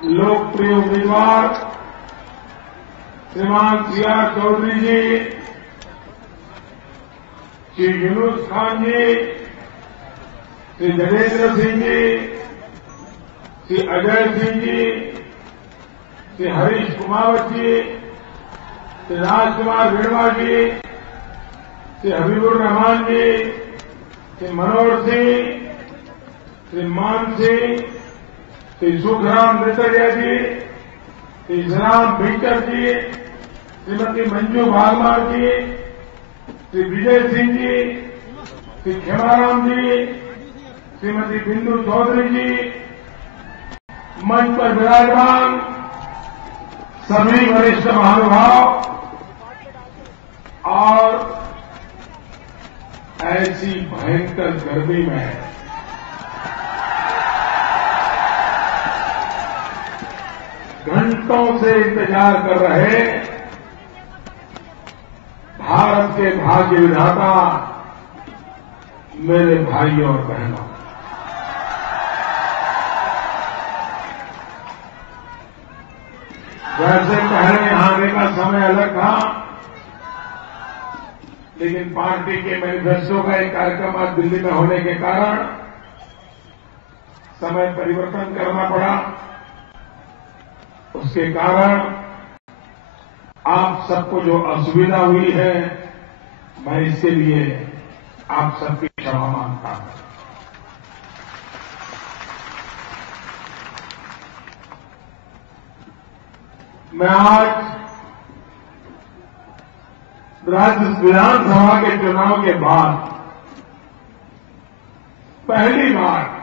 लोकप्रिय उम्मीदवार श्रीमान सीआर चौधरी जी, श्री यूनुस खान जी, श्री जडेन्द्र सिंह जी, श्री अजय सिंह जी, श्री हरीश कुमावत जी, श्री राजकुमार वीणवा जी, श्री हबीबुर रहमान जी, श्री मनोहर सिंह, श्री मान सिंह, श्री सुखराम नेतरिया जी, श्री श्रीराम भिंकर जी, श्रीमती मंजू भागमार जी, श्री विजय सिंह जी, श्री खेमाराम जी, श्रीमती बिंदु चौधरी जी, मंच पर विराजमान सभी वरिष्ठ महानुभाव और ऐसी भयंकर गर्मी में घंटों से इंतजार कर रहे भारत के भाग्य विधाता मेरे भाइयों और बहनों, वैसे पहले यहां आने का समय अलग था, लेकिन पार्टी के मैनिफेस्टो का एक कार्यक्रम आज दिल्ली में होने के कारण समय परिवर्तन करना पड़ा। उसके कारण आप सबको जो असुविधा हुई है, मैं इसके लिए आप सबकी क्षमा मांगता हूं। मैं आज राज्य विधानसभा के चुनाव के बाद पहली बार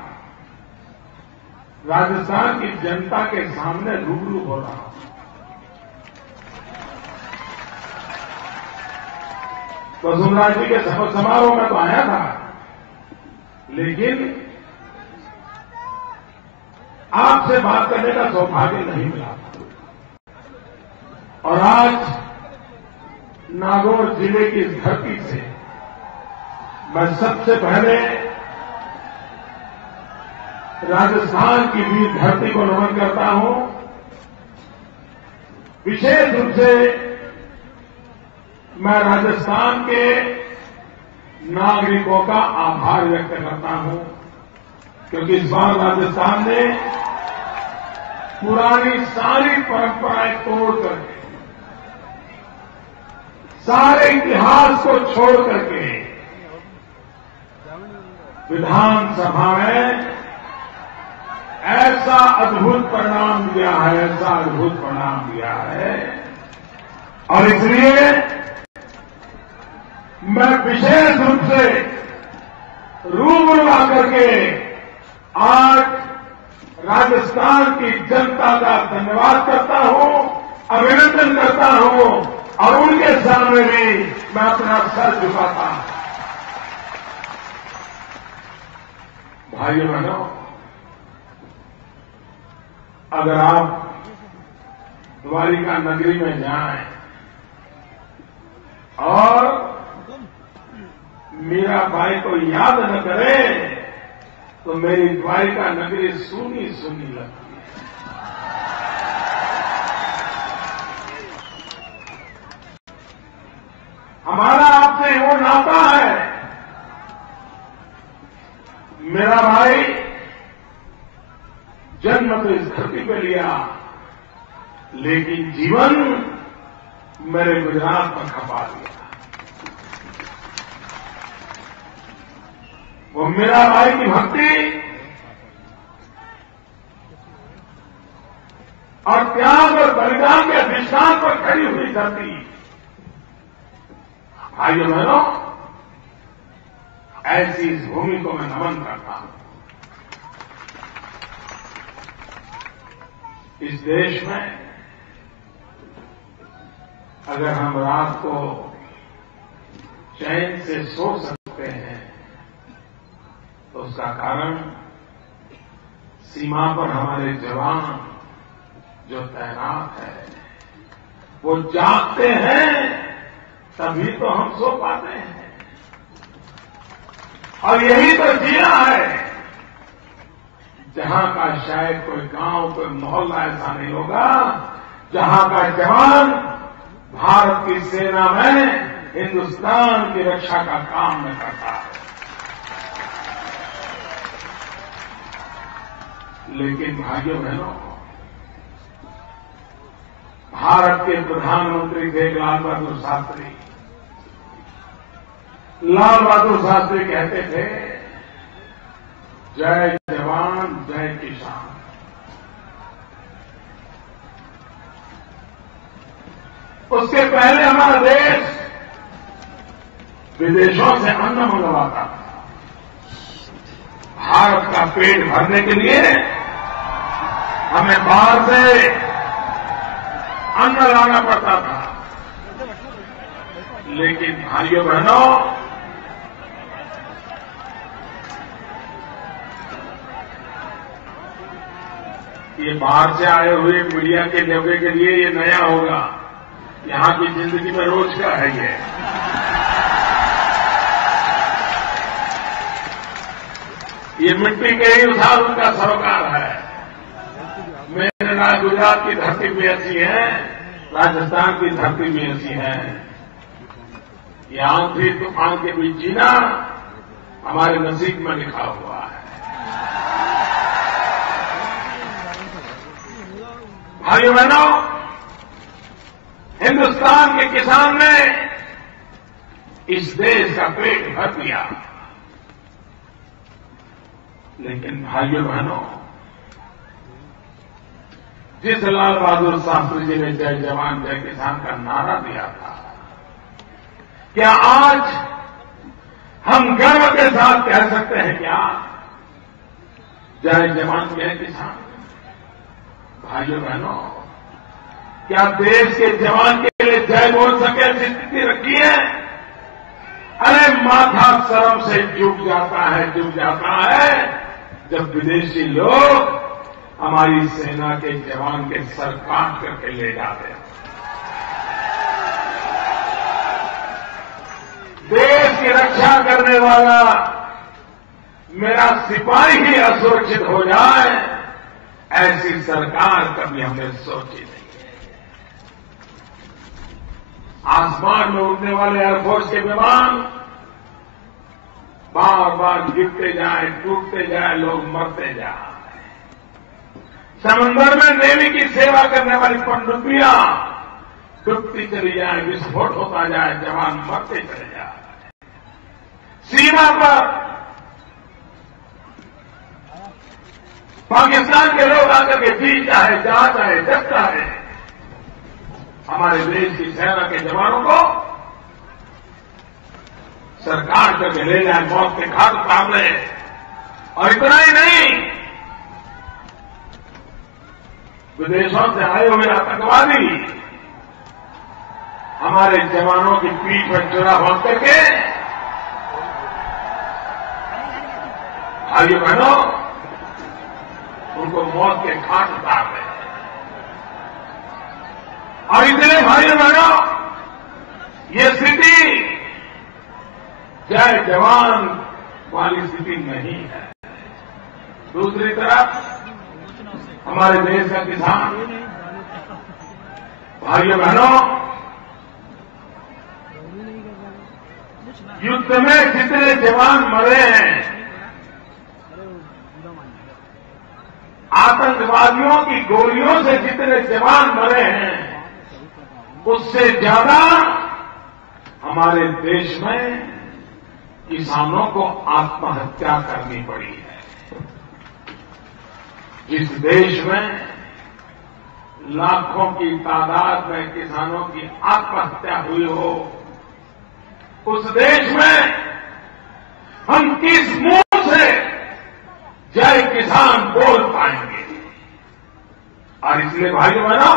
राजस्थान की जनता के सामने रूबरू हो रहा हूं। वसुंधरा जी के समारोह में तो आया था, लेकिन आपसे बात करने का सौभाग्य नहीं मिला। और आज नागौर जिले की इस धरती से मैं सबसे पहले राजस्थान की भी धरती को नमन करता हूं। विशेष रूप से मैं राजस्थान के नागरिकों का आभार व्यक्त करता हूं, क्योंकि इस बार राजस्थान ने पुरानी सारी परंपराएं तोड़ करके, सारे इतिहास को छोड़ करके विधानसभा में ऐसा अद्भुत परिणाम दिया है, ऐसा अद्भुत परिणाम दिया है। और इसलिए मैं विशेष रूप से रूबरू आकर के आज राजस्थान की जनता का धन्यवाद करता हूं, अभिनंदन करता हूं और उनके सामने भी मैं अपना सर झुकाता हूं। भाइयों बहनों, अगर आप द्वारिका नगरी में जाएं और मीराबाई को याद न करें तो मेरी द्वारिका नगरी सूनी सूनी लगती है। हमारा आपसे वो नाता है। मेरा भाई जन्म तो इस धरती पे लिया, लेकिन जीवन मेरे गुजरात में खपा दिया। वो मेरा भाई की भक्ति और त्याग और बलिदान के अधिष्ठान पर खड़ी हुई धरती। भाइयों बहनों, ऐसी इस भूमि को मैं नमन करता हूं। इस देश में अगर हम रात को चैन से सो सकते हैं तो उसका कारण सीमा पर हमारे जवान जो तैनात है वो जागते हैं, तभी तो हम सो पाते हैं। और यही तो जीना है। जहां का शायद कोई गांव, कोई मोहल्ला ऐसा नहीं होगा जहां का जवान भारत की सेना में हिंदुस्तान की रक्षा का काम न करता है। लेकिन भाइयों बहनों, भारत के प्रधानमंत्री थे लाल बहादुर शास्त्री। लाल बहादुर शास्त्री कहते थे, जय जवान जय किसान। उसके पहले हमारा देश विदेशों से अन्न मंगवाता था। भारत का पेट भरने के लिए हमें बाहर से अन्न लाना पड़ता था। लेकिन भाइयों बहनों, ये बाहर से आए हुए मीडिया के जगह के लिए ये नया होगा। यहां की जिंदगी में रोज का है ये मिट्टी के ही उधार उनका सरोकार है। मेरे ना गुजरात की धरती भी ऐसी है, राजस्थान की धरती भी ऐसी है। ये आंधी तूफान के बीच जीना हमारे नसीब में लिखा हुआ है। भाइयों बहनों, हिंदुस्तान के किसान ने इस देश का पेट भर दिया। लेकिन भाइयों बहनों, जिस लाल बहादुर शास्त्री जी ने जय जवान जय किसान का नारा दिया था, क्या आज हम गर्व के साथ कह सकते हैं क्या जय जवान जय किसान? भाइयों बहनों, क्या देश के जवान के लिए जय बोल सके ऐसी स्थिति रखी है? अरे माथा शर्म से झुक जाता है जब विदेशी लोग हमारी सेना के जवान के सर काट करके ले जाते हैं। देश की रक्षा करने वाला मेरा सिपाही ही असुरक्षित हो जाए, ऐसी सरकार कभी हमने सोची नहीं। आसमान में उड़ने वाले एयरफोर्स के विमान बार बार गिरते जाए, टूटते जाए, लोग मरते जाए। समंदर में नेवी की सेवा करने वाली पनडुब्बियां डूबती चली जाए, विस्फोट होता जाए, जवान मरते चले जाए। सीमा पर पाकिस्तान के लोग आकर के जी चाहे, जा चाहे, जब चाहे हमारे देश की सेना के जवानों को सरकार करके ले जाए, मौत के घाट उतार ले। और इतना ही नहीं, विदेशों से आए हुए आतंकवादी हमारे जवानों की पीठ पर चुरा बांध करके, भाइयों बहनों, उनको मौत के घाट उतार रहे। और इसलिए भाइयों बहनों, ये स्थिति जय जवान वाली स्थिति नहीं है। दूसरी तरफ हमारे देश का किसान, भाइयों बहनों, युद्ध में जितने जवान मरे हैं, आतंकवादियों की गोलियों से जितने जवान मरे हैं, उससे ज्यादा हमारे देश में किसानों को आत्महत्या करनी पड़ी है। जिस देश में लाखों की तादाद में किसानों की आत्महत्या हुई हो, उस देश में हम किस मुंह से जय किसान बोल पाएंगे? और इसलिए भाइयों बहनों,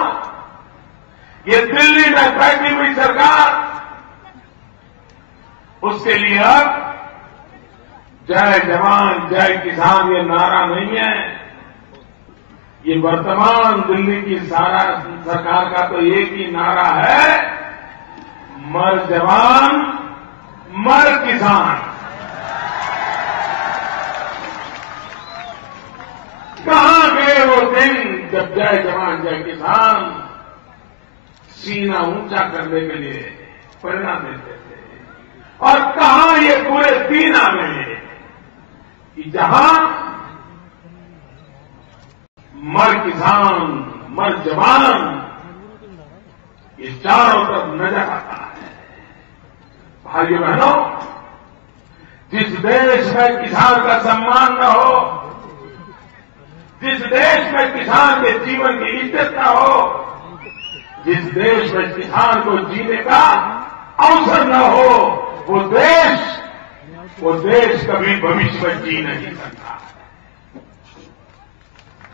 ये दिल्ली में बैठी हुई सरकार, उसके लिए अब जय जवान जय किसान ये नारा नहीं है। ये वर्तमान दिल्ली की सारा सरकार का तो एक ही नारा है, मर जवान मर किसान। कहां गए वो दिन जब जय जवान जय किसान सीना ऊंचा करने के लिए प्रेरणा देते थे। और कहां ये पूरे दिन आ गए कि जहां मर किसान मर जवान ये चारों तरफ नजर आता है। भाइयों बहनों, जिस देश में किसान का सम्मान न हो, जिस देश में किसान के जीवन की इज्जत न हो, जिस देश में किसान को जीने का अवसर न हो, वो देश कभी भविष्य में जी नहीं सकता।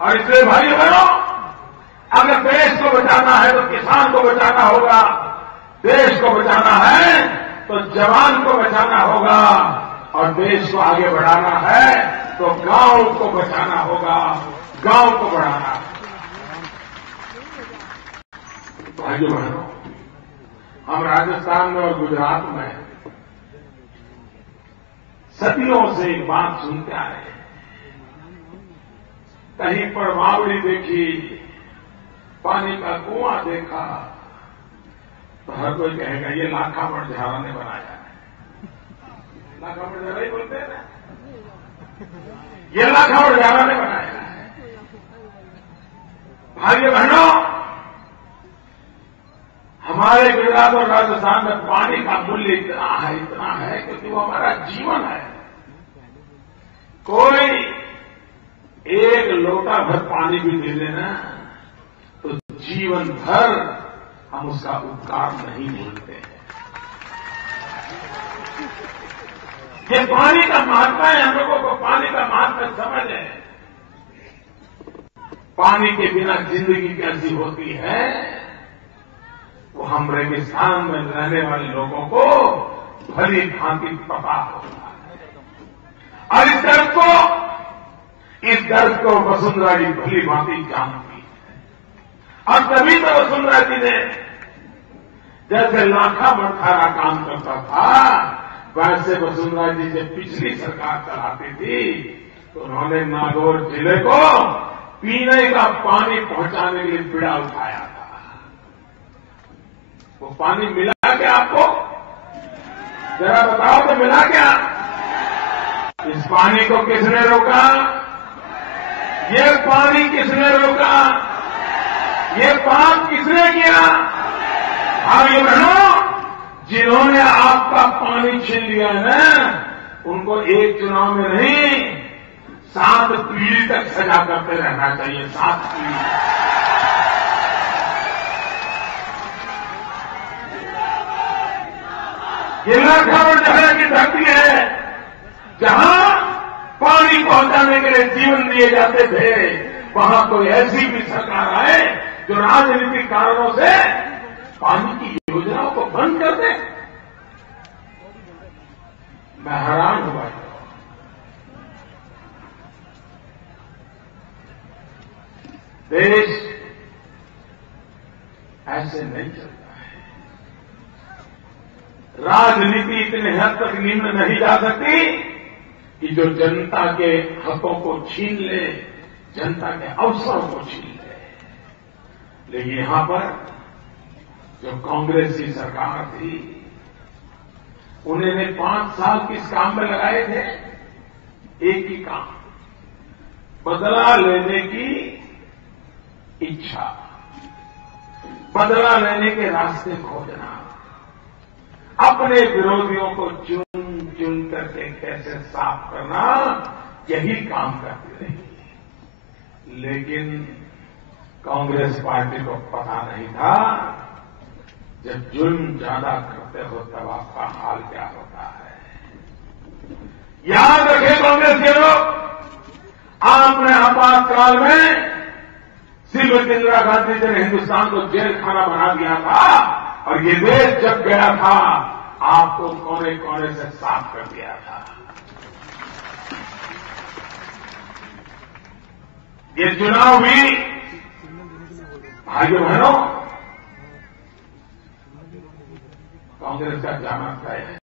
और इसलिए भाइयों बहनों, अगर देश को बचाना है तो किसान को बचाना होगा, देश को बचाना है तो जवान को बचाना होगा, और देश को आगे बढ़ाना है तो गांव को बचाना होगा, गांव को बढ़ाना है। भाइयों बहनों, हम राजस्थान में और गुजरात में सदियों से एक बात सुनते आ रहे हैं। कहीं पर बावड़ी देखी, पानी का कुआं देखा, तो हर कोई कहेगा ये लाखा मणझारा ने बनाया है। लाखा मणझारा ही बोलते हैं ना, ये लाखा मणझारा ने बनाया है। भाइयों बहनों, हमारे गुजरात और राजस्थान में पानी का मूल्य इतना है क्योंकि वो हमारा जीवन है। कोई एक लोटा भर पानी भी दे देना तो जीवन भर हम उसका उपकार नहीं भूलते हैं। ये पानी का महत्व है, हम लोगों को पानी का महत्व समझ है। पानी के बिना जिंदगी कैसी होती है वो हम रेगिस्तान में रहने वाले लोगों को भली भांति पता होता है। और इस दर्द को वसुंधरा जी भली भांति जानती है। और तभी तो वसुंधरा जी ने जैसे लाखा मणखारा काम करता था, वैसे वसुंधरा जी जब पिछली सरकार चलाती थी तो उन्होंने नागौर जिले को पीने का पानी पहुंचाने के लिए बीड़ा उठाया था। वो पानी मिला क्या आपको? जरा बताओ तो मिला क्या? इस पानी को किसने रोका? ये पानी किसने रोका? ये पाप किसने किया? भाइयों बहनों, जिन्होंने आपका पानी छीन लिया है ना, उनको एक चुनाव में नहीं 7 पीढ़ी तक सजा करते रहना चाहिए। 7 पीढ़ी। ये लाखा मणझारा की धरती है जहां पानी पहुंचाने के लिए जीवन दिए जाते थे। वहां कोई ऐसी भी सरकार आए जो राजनीतिक कारणों से पानी की योजनाओं को बंद कर दे। मैं हैरान हुआ। देश ऐसे नहीं चलता है। राजनीति इतने हद तक निम्न नहीं जा सकती कि जो जनता के हकों को छीन ले, जनता के अवसरों को छीन ले। लेकिन यहां पर जो कांग्रेस की सरकार थी, उन्होंने 5 साल किस काम में लगाए थे? एक ही काम, बदला लेने की इच्छा, बदला लेने के रास्ते खोजना, अपने विरोधियों को चुन चुन करके कैसे साफ करना, यही काम करती रही। लेकिन कांग्रेस पार्टी को पता नहीं था जब जुल्म ज्यादा करते हो तब आपका हाल क्या होता है। याद रखें कांग्रेस के लोग, आपने आपातकाल में श्रीमती इंदिरा गांधी जी ने हिंदुस्तान को जेल खाना बना दिया था, और ये देश जब गया था आपको कोने कोने से साफ कर दिया था। ये चुनाव भी भाइयों बहनों कांग्रेस का जाना तय है।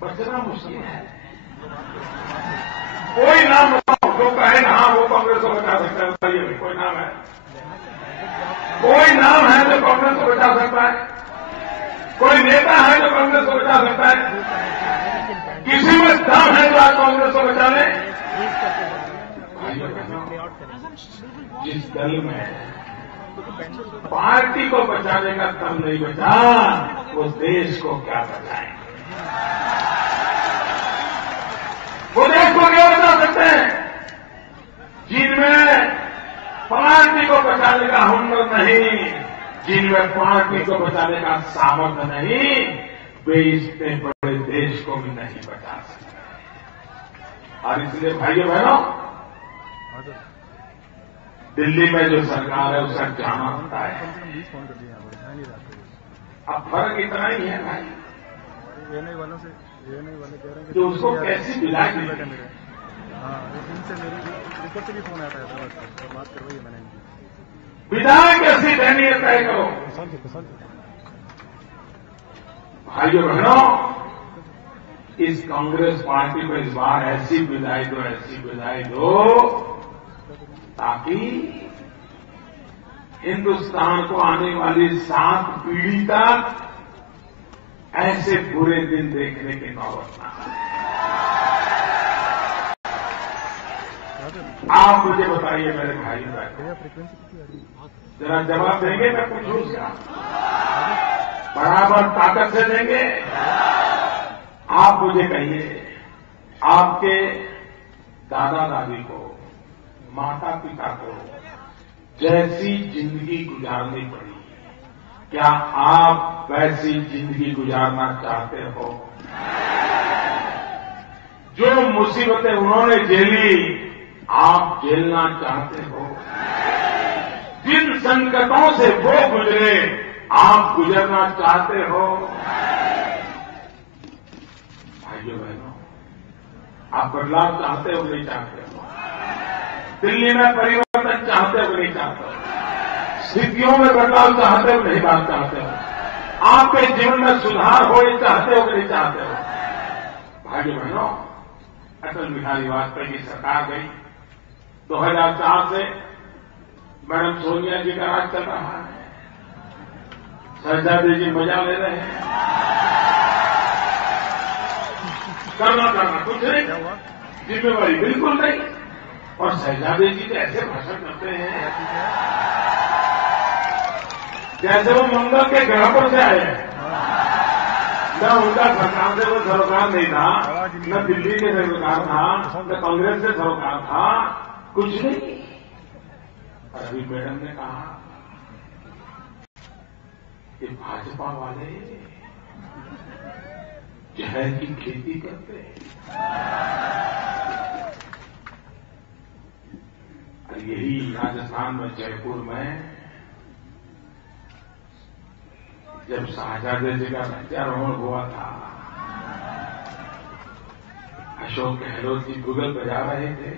बचना मुश्किल है। कोई नाम बताओ जो कहे ना हाँ वो कांग्रेस को बचा सकता है, बताइए कोई नाम है? कोई नाम है जो कांग्रेस को बचा सकता है? कोई नेता है जो कांग्रेस को बचा सकता है? किसी में दम है जो आज कांग्रेस को बचा ले? जिस दल में पार्टी को बचाने का दम नहीं बचा, वो देश को क्या बचाएंगे? वो देश को क्या बचा सकते हैं? जिनमें पार्टी को बचाने का हुनर नहीं, जिनमें पार्टी को बचाने का सामर्थ्य नहीं, वे इतने बड़े देश को भी नहीं बचा सकते। और इसलिए भाइयों बहनों, दिल्ली में जो सरकार है उसका जाना होता है। अब फर्क इतना ही है भाई कि उसको कैसी विदाई दी। विदाई कैसी देनी है तय करो। भाइयों बहनों, इस कांग्रेस पार्टी को इस बार ऐसी विदाई दो, ऐसी विदाई दो ताकि हिंदुस्तान को आने वाली 7 पीढ़ी तक ऐसे बुरे दिन देखने की नौबत ना आए। आप मुझे बताइए मेरे भाई बहन, जरा जवाब देंगे मैं पूछूं क्या? बराबर ताकत से देंगे? आप मुझे कहिए, आपके दादा दादी को, माता पिता को जैसी जिंदगी गुजारनी पड़ी, क्या आप वैसी जिंदगी गुजारना चाहते हो? जो मुसीबतें उन्होंने झेली, आप झेलना चाहते हो? जिन संकटों से वो गुजरे, आप गुजरना चाहते हो? भाइयों बहनों, आप बदलाव चाहते हो नहीं चाहते हो? दिल्ली में परिवर्तन चाहते हो नहीं चाहते हो? स्थितियों में बदलाव चाहते हो नहीं बात चाहते हो? आपके जीवन में सुधार हो ये चाहते हो नहीं चाहते हो? भाइयों बहनों, अटल बिहारी वाजपेयी की सरकार गई, 2004 से मैडम सोनिया जी का राज चल रहा है, शहजादी जी मजा ले रहे हैं। करना कुछ नहीं, जिम्मेवारी बिल्कुल नहीं। और शहजादी जी तो ऐसे भाषण करते हैं जैसे वो मंगल के ग्रह पर से आए हैं। न उनका सरकार से वो सरोकार नहीं था, न दिल्ली के सरोकार था, न कांग्रेस से सरोकार था, कुछ नहीं। अभी मैडम ने कहा कि भाजपा वाले जहर की खेती करते हैं। यही राजस्थान में जयपुर में जब शाहजादे जी का ध्वजारोहण हुआ था, अशोक गहलोत जी बुगल बजा रहे थे,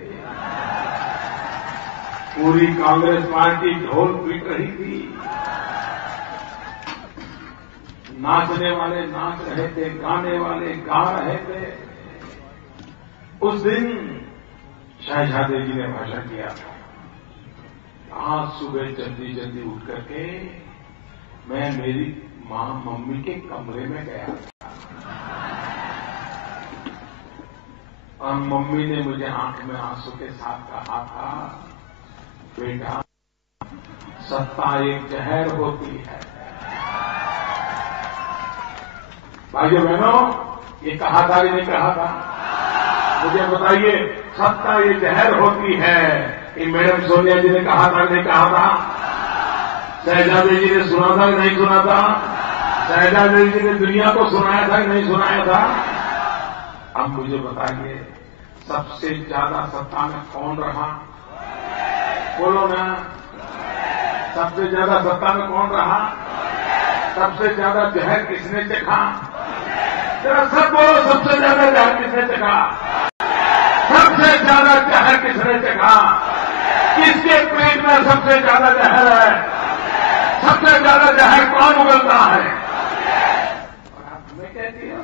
पूरी कांग्रेस पार्टी ढोल पीट रही थी, नाचने वाले नाच रहे थे, गाने वाले गा रहे थे। उस दिन शहजादे जी ने भाषण दिया था। आज सुबह जल्दी जल्दी उठ करके मैं मेरी मां मम्मी के कमरे में गया था और मम्मी ने मुझे आंख में आंसू के साथ कहा था, बेटा सत्ता एक जहर होती है। भाइयों बहनों, ये कहा था या नहीं कहा था? मुझे बताइए, सत्ता ये जहर होती है, ये मैडम सोनिया जी ने कहा था नहीं कहा था? शहजादी जी ने सुना था नहीं सुना था? शहजादी जी ने दुनिया को सुनाया था नहीं सुनाया था? अब मुझे बताइए, सबसे ज्यादा सत्ता में कौन रहा? बोलो ना, सबसे ज्यादा सत्ता में कौन रहा? सबसे ज्यादा जहर किसने चखा? जरा सब बोलो, सबसे ज्यादा जहर किसने चखा? सबसे ज्यादा जहर किसने चखा? किसके पेट में सबसे ज्यादा जहर है? सबसे ज्यादा जहर कौन उगलता है? और आप हमें कहती हो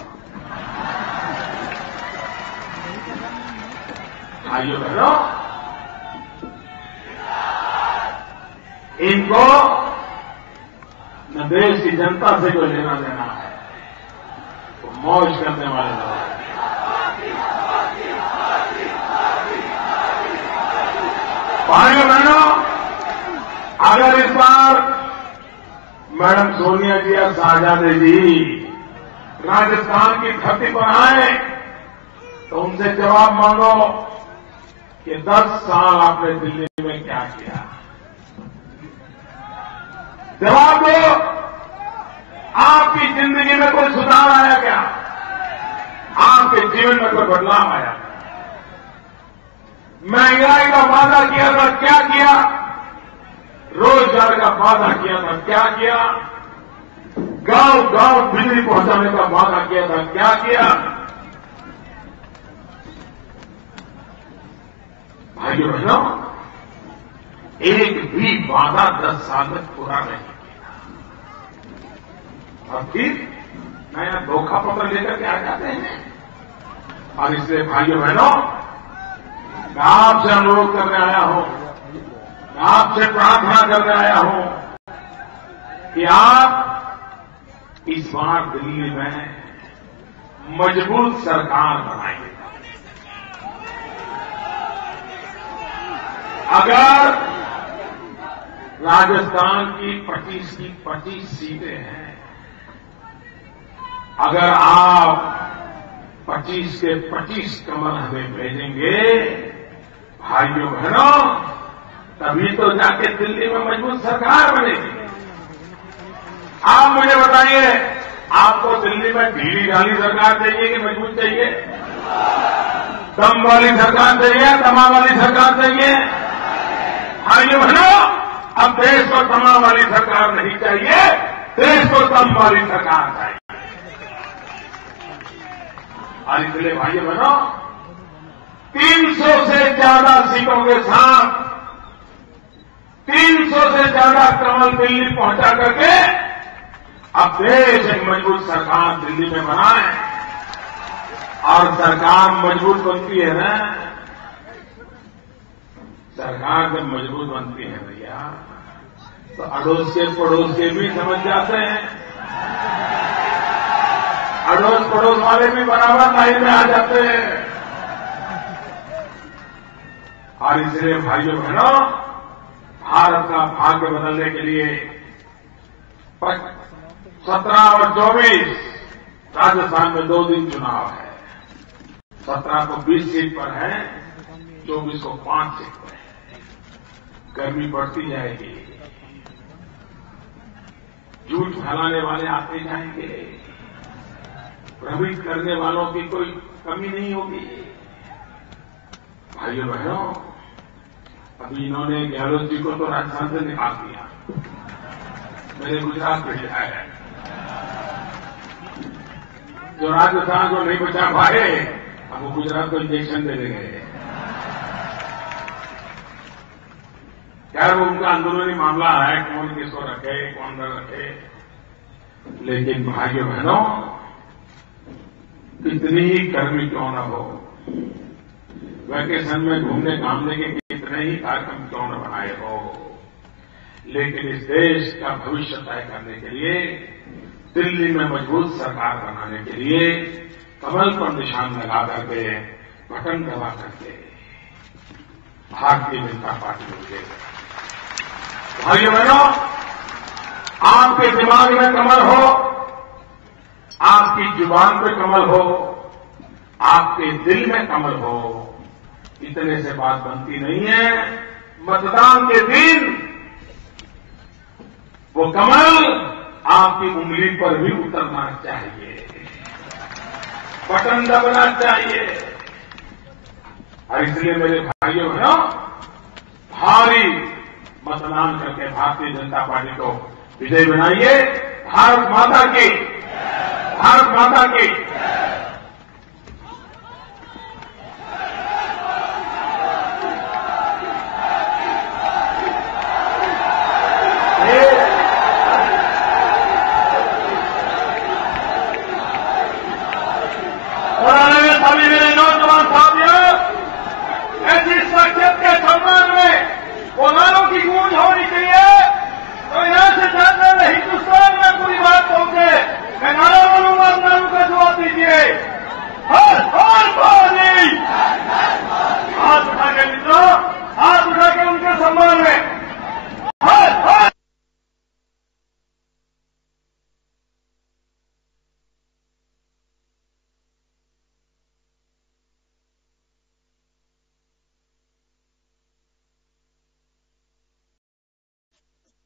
भाइयों बहनों, इनको न देश की जनता से कोई लेना देना है, वो मौज करने वाले लोग। भाइयों बहनों, अगर इस बार मैडम सोनिया जी या शाहजादे जी राजस्थान की धरती पर आए तो उनसे जवाब मांगो कि 10 साल आपने दिल्ली में क्या किया। जवाब दो, आपकी जिंदगी में कोई सुधार आया क्या? आपके जीवन में कोई बदलाव आया? महंगाई का वादा किया था, क्या किया? रोजगार का वादा किया था, क्या किया? गांव गांव बिजली पहुंचाने का वादा किया था, क्या किया? भाइयों बहनों, एक भी वादा 10 साल में पूरा नहीं किया और फिर नया धोखा पत्र लेकर के आ जाते हैं। और इसलिए भाइयों बहनों, मैं आपसे अनुरोध करने आया हूं, मैं आपसे प्रार्थना करने आया हूं कि आप इस बार दिल्ली में मजबूत सरकार बनाइए। अगर राजस्थान की 25 की 25 सीटें हैं, अगर आप 25 के 25 कमल हमें भेजेंगे भाइयों बहनों, तभी तो जाके दिल्ली में मजबूत सरकार बनेगी। आप मुझे बताइए, आपको दिल्ली में ढीली ढाली सरकार चाहिए कि मजबूत चाहिए? दम वाली सरकार चाहिए, दमा वाली सरकार चाहिए? भाइयों बहनों, अब देश को दमा वाली सरकार नहीं चाहिए, देश को दम वाली सरकार चाहिए। और इसलिए भाइयों बहनों, 300 से ज्यादा सीटों के साथ 300 से ज्यादा कमल दिल्ली पहुंचा करके अब देश एक मजबूत सरकार दिल्ली में बनाए। और सरकार मजबूत बनती है ना, सरकार जब मजबूत बनती है भैया, तो अड़ोस के पड़ोस के भी समझ जाते हैं, अड़ोस पड़ोस वाले भी बराबर लाइन में आ जाते हैं। और इसलिए भाइयों बहनों, भारत का भाग्य बदलने के लिए 17 और 24 राजस्थान में 2 दिन चुनाव है। 17 को 20 सीट पर है, 24 को 5 सीट पर है। गर्मी बढ़ती जाएगी, झूठ फैलाने वाले आते जाएंगे, भ्रमित करने वालों की कोई कमी नहीं होगी। भाइयों बहनों, अभी इन्होंने गहलोत जी को तो राजस्थान से निकाल दिया, मेरे गुजरात भेजा है। जो राजस्थान को नहीं बचा पाए, अब वो गुजरात को इंजेक्शन दे देंगे। यार वो उनका अंदरूनी मामला है, कौन किसको रखे कौन न रखे। लेकिन भाइयों बहनों, कितनी ही गर्मी क्यों न हो, वैकेशन में घूमने घामने के कितने ही कार्यक्रम क्यों न बनाए हो, लेकिन इस देश का भविष्य तय करने के लिए, दिल्ली में मजबूत सरकार बनाने के लिए कमल पर निशान लगा करके, बटन दबा करके भारतीय जनता पार्टी को मिलेगा। भाइयों बहनों, आपके दिमाग में कमल हो, आपकी जुबान पे कमल हो, आपके दिल में कमल हो, इतने से बात बनती नहीं है। मतदान के दिन वो कमल आपकी उंगली पर भी उतरना चाहिए, बटन दबना चाहिए। और इसलिए मेरे भाइयों बहनों, भारी मतदान करके भारतीय जनता पार्टी को विजय बनाइए। भारत माता की, भारत माता की।